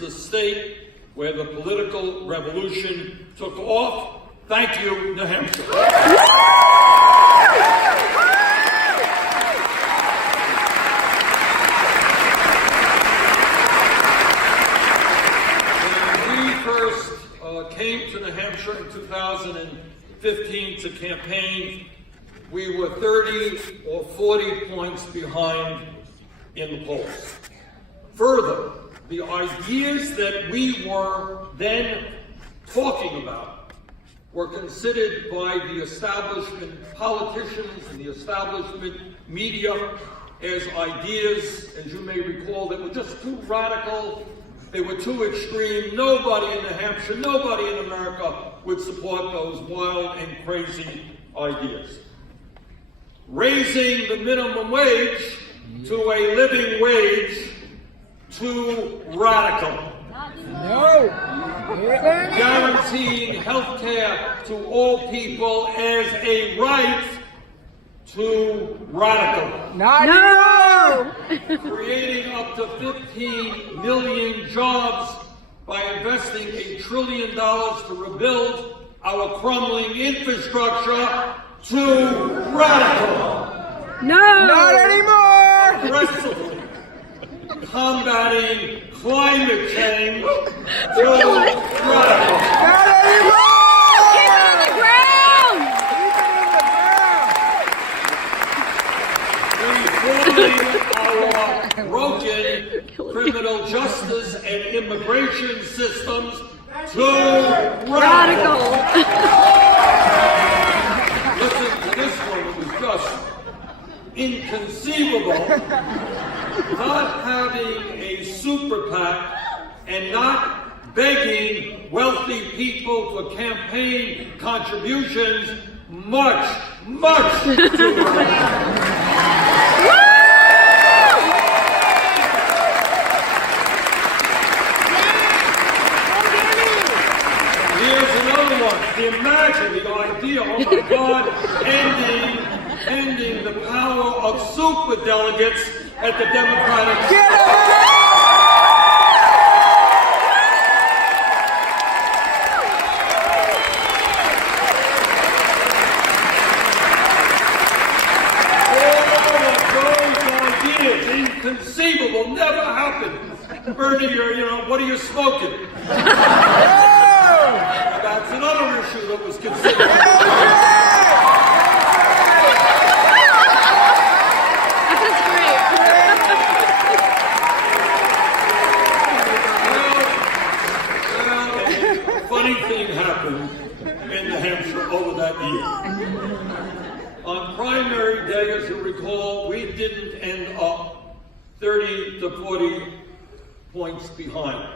the state where the political revolution took off. Thank you, New Hampshire. When we first came to New Hampshire in 2015 to campaign, we were 30 or 40 points behind in the polls. Further, the ideas that we were then talking about were considered by the establishment politicians and the establishment media as ideas, as you may recall, that were just too radical, they were too extreme. Nobody in New Hampshire, nobody in America would support those wild and crazy ideas. Raising the minimum wage to a living wage, too radical. No. Guaranteeing health care to all people as a right, too radical. No. Creating up to 15 million jobs by investing $1 trillion to rebuild our crumbling infrastructure, too radical. No. Not anymore. Aggressively combating climate change, too radical. Not anymore. Keep it on the ground. Reforming our broken criminal justice and immigration systems, too radical. Listen to this one, it was just inconceivable. Not having a super PAC and not begging wealthy people for campaign contributions, much too radical. Here's another one. Imagine the idea, oh my God, ending the power of super delegates at the Democratic. Get out! Inconceivable, never happened. Bernie, what are you smoking? That's another issue that was considered. Well, a funny thing happened in New Hampshire over that year. On primary day, as you recall, we didn't end up 30 to 40 points behind.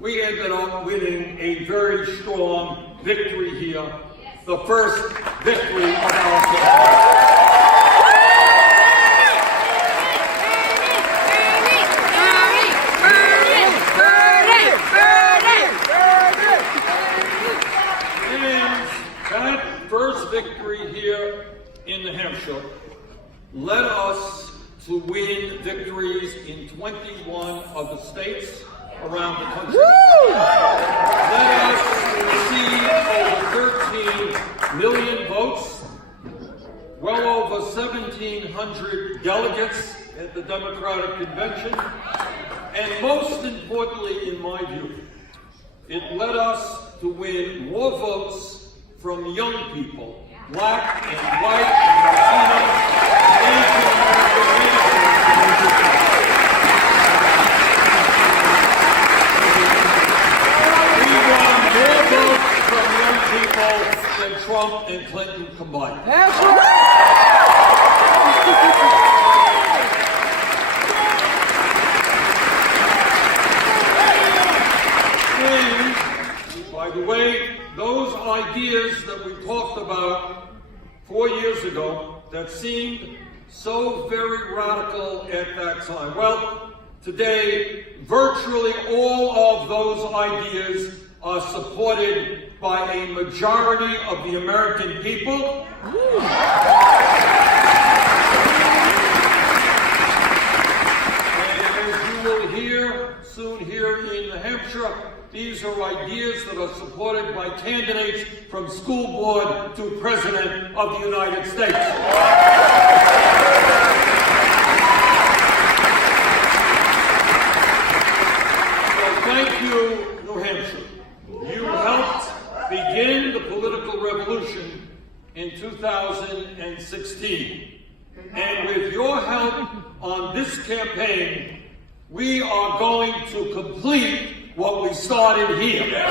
We ended up winning a very strong victory here, the first victory of our campaign. And that first victory here in New Hampshire led us to win victories in 21 of the states around the country. Led us to receive over 13 million votes, well over 1,700 delegates at the Democratic Convention, and most importantly, in my view, it led us to win more votes from young people, black and white and Latino, Asian American. Than Trump and Clinton combined. That's right! And, by the way, those ideas that we talked about 4 years ago that seemed so very radical at that time, well, today, virtually all of those ideas are supported by a majority of the American people. And as you will hear soon here in New Hampshire. These are ideas that are supported by candidates from school board to President of the United States. So thank you, New Hampshire. You helped begin the political revolution in 2016. And with your help on this campaign, we are going to complete what we started here.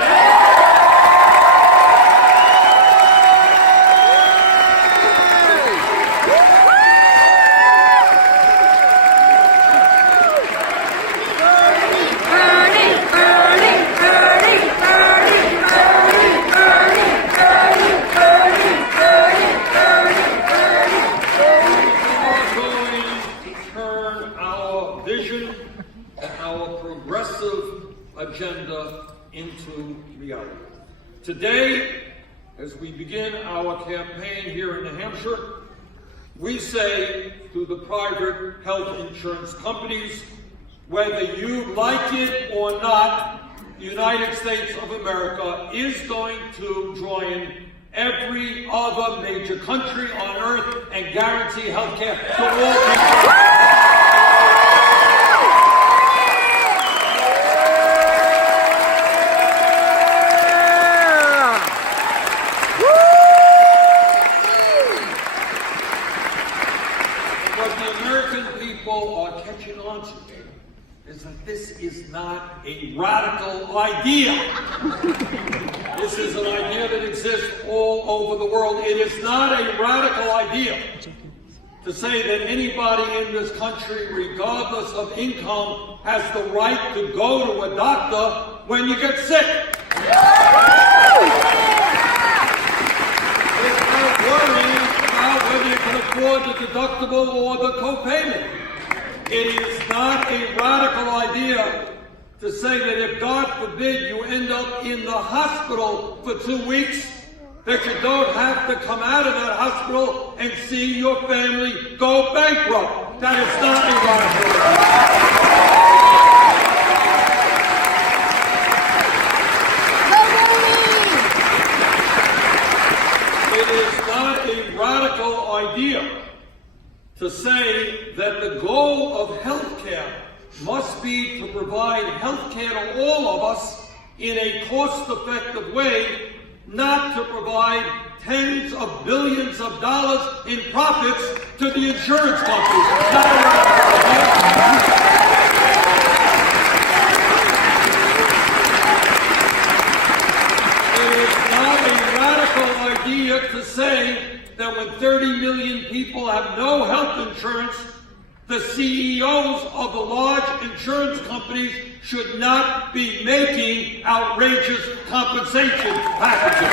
Our progressive agenda into reality. Today, as we begin our campaign here in New Hampshire, we say to the private health insurance companies, whether you like it or not, the United States of America is going to join every other major country on earth and guarantee health care to all people. Are catching on to is that this is not a radical idea. This is an idea that exists all over the world. It is not a radical idea to say that anybody in this country, regardless of income, has the right to go to a doctor when you get sick. Without worrying about whether you can afford the deductible or the copayment. It is not a radical idea to say that if, God forbid, you end up in the hospital for 2 weeks, that you don't have to come out of that hospital and see your family go bankrupt. That is not a radical idea. It is not a radical idea to say that the goal of health care must be to provide health care to all of us in a cost-effective way, not to provide tens of billions of dollars in profits to the insurance companies. Not a radical idea. It is not a radical idea to say that when 30 million people have no health insurance, the CEOs of the large insurance companies should not be making outrageous compensation packages.